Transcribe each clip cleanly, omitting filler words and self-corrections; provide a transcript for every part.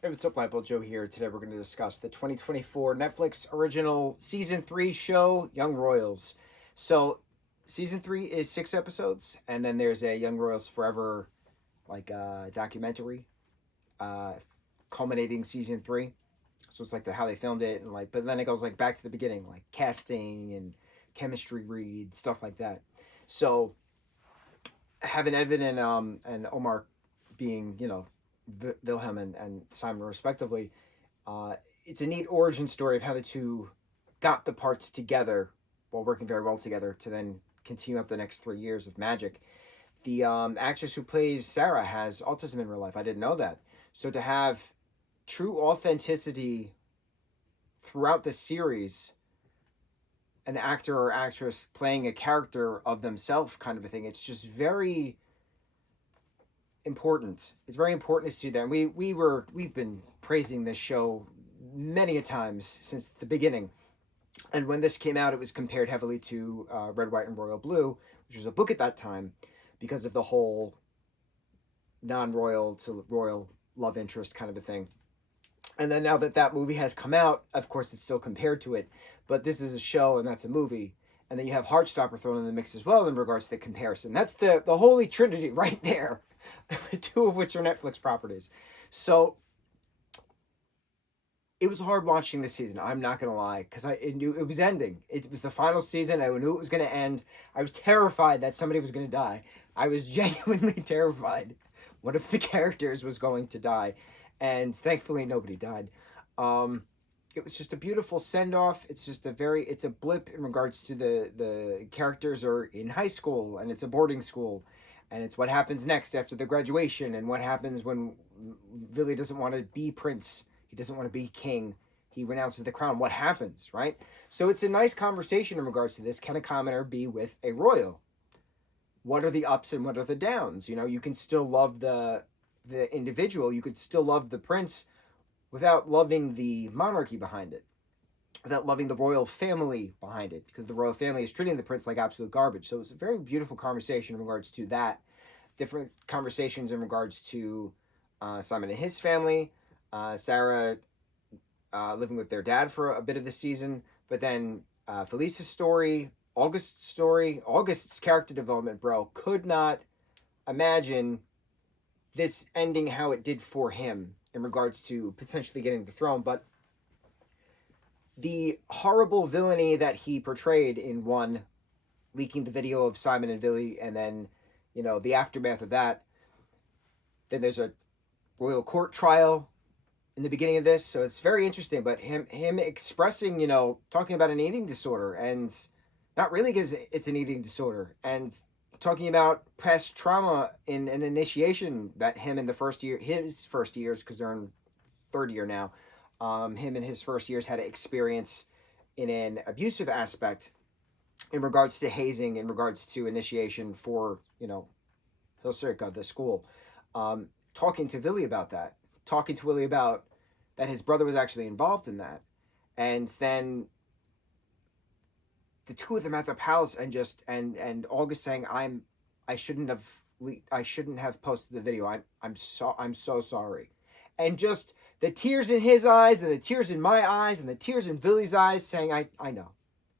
Hey, what's up, lightboltjoe here. Today we're going to discuss the 2024 Netflix original Season 3 show, Young Royals. So, Season 3 is 6 episodes, and then there's a Young Royals Forever, documentary, uh, culminating Season 3. So it's like how they filmed it, and but then it goes back to the beginning, like casting and chemistry read, stuff like that. So, having Evan and Omar being, Wilhelm and Simon respectively, uh, it's a neat origin story of how the two got the parts together while working very well together to then continue out the next 3 years of magic. The actress who plays Sarah has autism in real life. I didn't know that. So to have true authenticity throughout the series, an actor or actress playing a character of themselves, kind of a thing, it's just very important. It's very important to see that. And we've been praising this show many a times since the beginning. And when this came out, it was compared heavily to Red, White, and Royal Blue, which was a book at that time, because of the whole non-royal to royal love interest kind of a thing. And then now that that movie has come out, of course, it's still compared to it. But this is a show, and that's a movie. And then you have Heartstopper thrown in the mix as well in regards to the comparison. That's the holy trinity right there, two of which are Netflix properties. So it was hard watching this season. I'm not gonna lie, because I knew it was ending. It was the final season. I knew it was gonna end. I was terrified that somebody was gonna die. I was genuinely terrified. What if the characters was going to die? And thankfully nobody died. It was just a beautiful send off. It's a blip in regards to the characters are in high school and it's a boarding school, and it's what happens next after the graduation and what happens when Billy doesn't want to be prince. He doesn't want to be king. He renounces the crown. What happens, right? So it's a nice conversation in regards to this. Can a commoner be with a royal? What are the ups and what are the downs? You can still love the individual. You could still love the prince without loving the monarchy behind it, without loving the royal family behind it, because the royal family is treating the prince like absolute garbage. So it's a very beautiful conversation in regards to that. Different conversations in regards to Simon and his family, Sarah living with their dad for a bit of the season, but then Felice's story, August's character development, bro. Could not imagine this ending how it did for him in regards to potentially getting the throne, but the horrible villainy that he portrayed in one, leaking the video of Simon and Billy, and then, the aftermath of that. Then there's a royal court trial in the beginning of this, so it's very interesting. But him expressing, talking about an eating disorder, and not really because it's an eating disorder, and talking about past trauma in an initiation that him in his first years, because they're in third year now, him in his first years had to experience in an abusive aspect in regards to hazing, in regards to initiation for, Hilsirka, the school. Talking to Willie about that, talking to Willie about that his brother was actually involved in that. And then the two of them at the palace, and August saying, I shouldn't have posted the video. I'm so sorry. And just the tears in his eyes and the tears in my eyes and the tears in Billy's eyes saying, I know.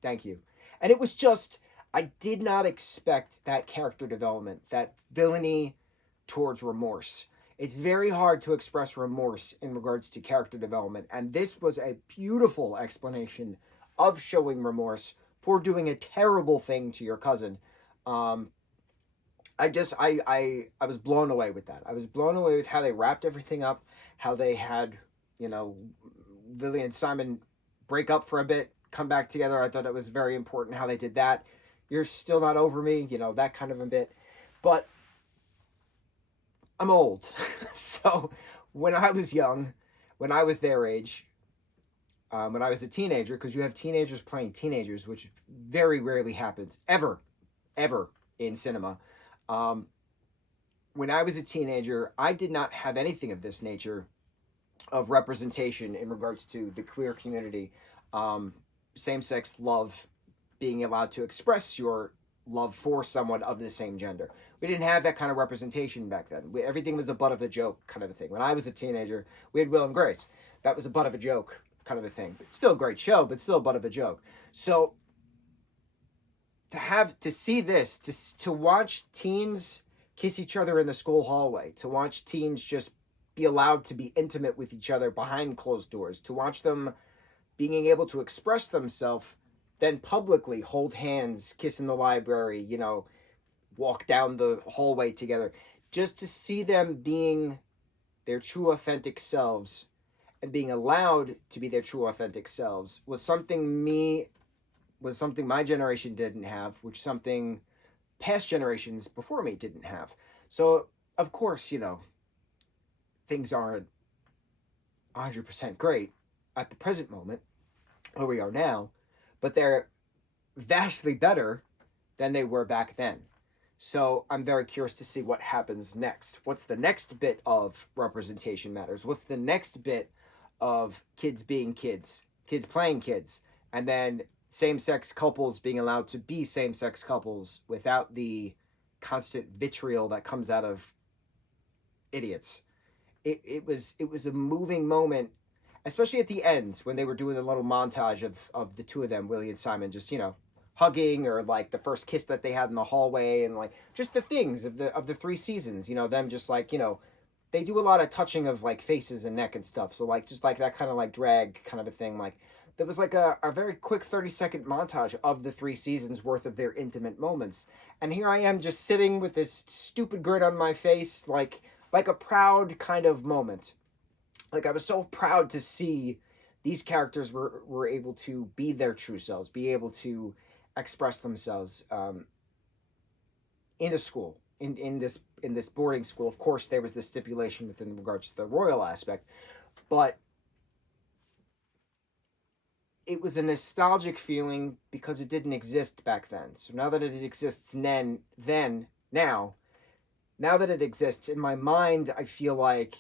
Thank you. And it was just, I did not expect that character development, that villainy towards remorse. It's very hard to express remorse in regards to character development. And this was a beautiful explanation of showing remorse for doing a terrible thing to your cousin. I was blown away with that. I was blown away with how they wrapped everything up, how they had, Lily and Simon break up for a bit, come back together. I thought it was very important how they did that. You're still not over me, that kind of a bit. But I'm old. So when I was young, when I was their age, when I was a teenager, because you have teenagers playing teenagers, which very rarely happens, ever in cinema. When I was a teenager, I did not have anything of this nature of representation in regards to the queer community, same-sex love, being allowed to express your love for someone of the same gender. We didn't have that kind of representation back then. Everything was a butt of a joke kind of a thing. When I was a teenager, we had Will and Grace. That was a butt of a joke kind of a thing. It's still a great show, but still a butt of a joke. So to see this, to watch teens kiss each other in the school hallway, to watch teens just be allowed to be intimate with each other behind closed doors, to watch them being able to express themselves, then publicly hold hands, kiss in the library, walk down the hallway together, just to see them being their true authentic selves and being allowed to be their true authentic selves was something my generation didn't have, which something past generations before me didn't have. So of course, things aren't 100% great at the present moment where we are now, but they're vastly better than they were back then. So I'm very curious to see what happens next. What's the next bit of representation matters? What's the next bit of kids being kids, kids playing kids, and then same-sex couples being allowed to be same-sex couples without the constant vitriol that comes out of idiots. It was a moving moment, especially at the end when they were doing a little montage of the two of them, Willie and Simon, just hugging, or like the first kiss that they had in the hallway, and like just the things of the 3 seasons, them just like they do a lot of touching of like faces and neck and stuff, so like just like that kind of like drag kind of a thing. Like there was like a very quick 30-second montage of the 3 seasons worth of their intimate moments, and here I am just sitting with this stupid grin on my face, like a proud kind of moment. Like I was so proud to see these characters were able to be their true selves, be able to express themselves in a school, in this boarding school. Of course, there was the stipulation within regards to the royal aspect, but it was a nostalgic feeling because it didn't exist back then. So now that it exists now that it exists in my mind, I feel like,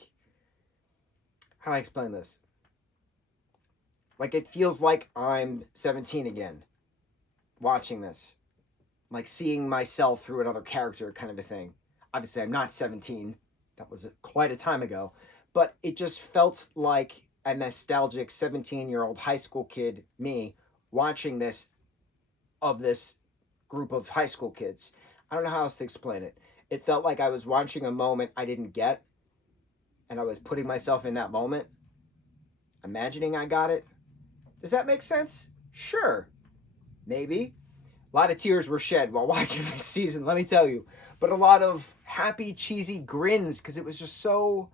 how do I explain this? Like it feels like I'm 17 again, watching this, like seeing myself through another character kind of a thing. Obviously, I'm not 17. That was quite a time ago. But it just felt like a nostalgic 17-year-old high school kid, me, watching this group of high school kids. I don't know how else to explain it. It felt like I was watching a moment I didn't get, and I was putting myself in that moment, imagining I got it. Does that make sense? Sure. Maybe. A lot of tears were shed while watching this season, let me tell you. But a lot of happy, cheesy grins, because it was just so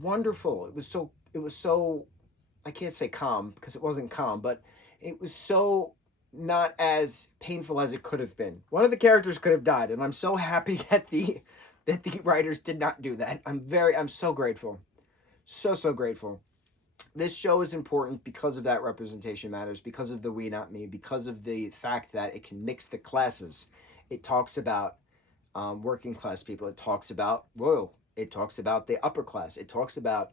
wonderful. It was so, I can't say calm, because it wasn't calm, but it was so not as painful as it could have been. One of the characters could have died, and I'm so happy that the writers did not do that. I'm so grateful. So grateful. This show is important because of that representation matters, because of the we not me, because of the fact that it can mix the classes. It talks about working class people. It talks about royal. It talks about the upper class. It talks about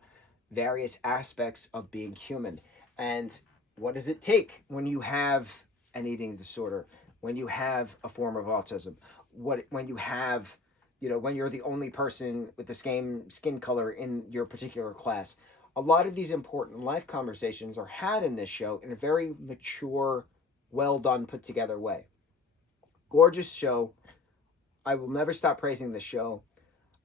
various aspects of being human. And what does it take when you have an eating disorder, when you have a form of autism, when you have, when you're the only person with the same skin color in your particular class. A lot of these important life conversations are had in this show in a very mature, well done, put together way. Gorgeous show. I will never stop praising this show.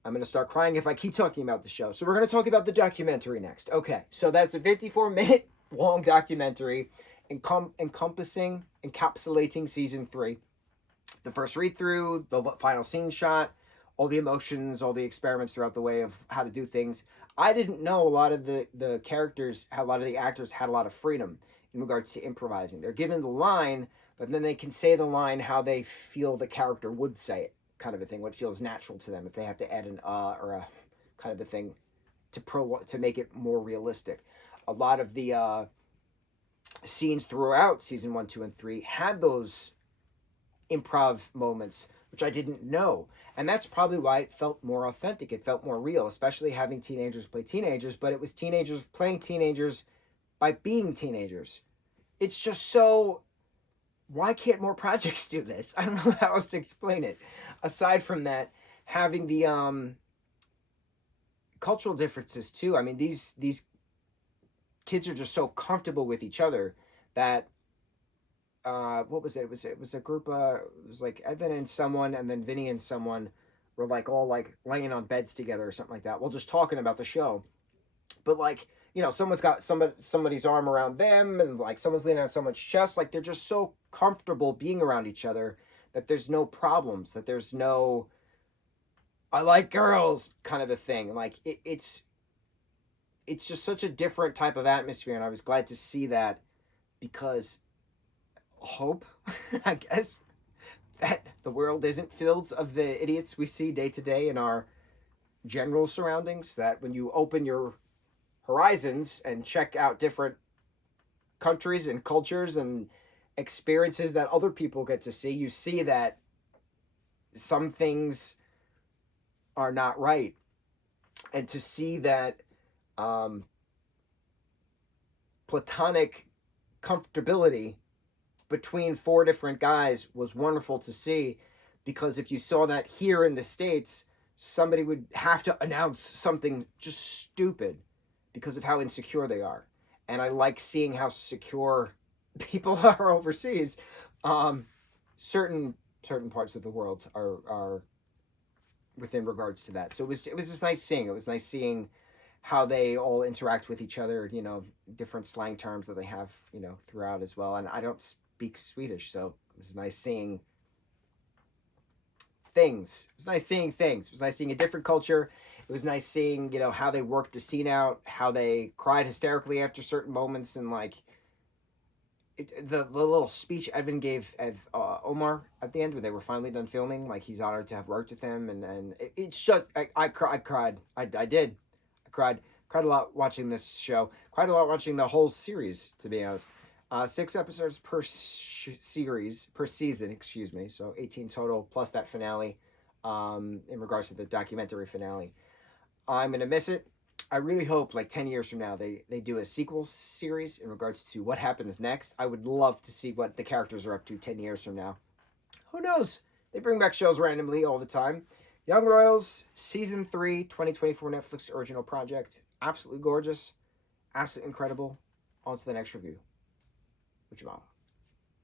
I'm going to start crying if I keep talking about the show. So we're going to talk about the documentary next. Okay, so that's a 54-minute long documentary encapsulating season 3. The first read through, the final scene shot, all the emotions, all the experiments throughout the way of how to do things. I didn't know a lot of the characters, a lot of the actors had a lot of freedom in regards to improvising. They're given the line, but then they can say the line how they feel the character would say it, kind of a thing, what feels natural to them, if they have to add an or a kind of a thing to make it more realistic. A lot of the scenes throughout season 1, 2, and 3 had those improv moments, which I didn't know. And that's probably why it felt more authentic. It felt more real, especially having teenagers play teenagers, but it was teenagers playing teenagers by being teenagers. It's just so why can't more projects do this? I don't know how else to explain it. Aside from that, having the cultural differences too. I mean, these kids are just so comfortable with each other that what was it? It was a group. It was like Evan and someone, and then Vinny and someone were like all like laying on beds together or something like that. Well, just talking about the show, but like someone's got somebody's arm around them, and like someone's leaning on someone's chest. Like they're just so comfortable being around each other that there's no problems. That there's no I like girls kind of a thing. Like it's just such a different type of atmosphere, and I was glad to see that because hope, I guess, that the world isn't filled of the idiots we see day to day in our general surroundings. That when you open your horizons and check out different countries and cultures and experiences that other people get to see, you see that some things are not right. And to see that um, platonic comfortability between four different guys was wonderful to see, because if you saw that here in the States, somebody would have to announce something just stupid because of how insecure they are. And I like seeing how secure people are overseas. Um, certain parts of the world are within regards to that. So it was just nice seeing. It was nice seeing how they all interact with each other. Different slang terms that they have throughout as well. And I don't speak Swedish, so it was nice seeing things. It was nice seeing things. It was nice seeing a different culture. It was nice seeing how they worked the scene out, how they cried hysterically after certain moments, and like the little speech Evan gave Omar at the end when they were finally done filming. Like he's honored to have worked with him, and it's just I cried. I did. I cried a lot watching this show. Cried a lot watching the whole series, to be honest. 6 episodes per season, excuse me. So 18 total plus that finale. In regards to the documentary finale, I'm gonna miss it. I really hope like 10 years from now they do a sequel series in regards to what happens next. I would love to see what the characters are up to 10 years from now. Who knows? They bring back shows randomly all the time. Young Royals season 3 2024 Netflix original project. Absolutely gorgeous. Absolutely incredible. On to the next review. Mucho mahalo.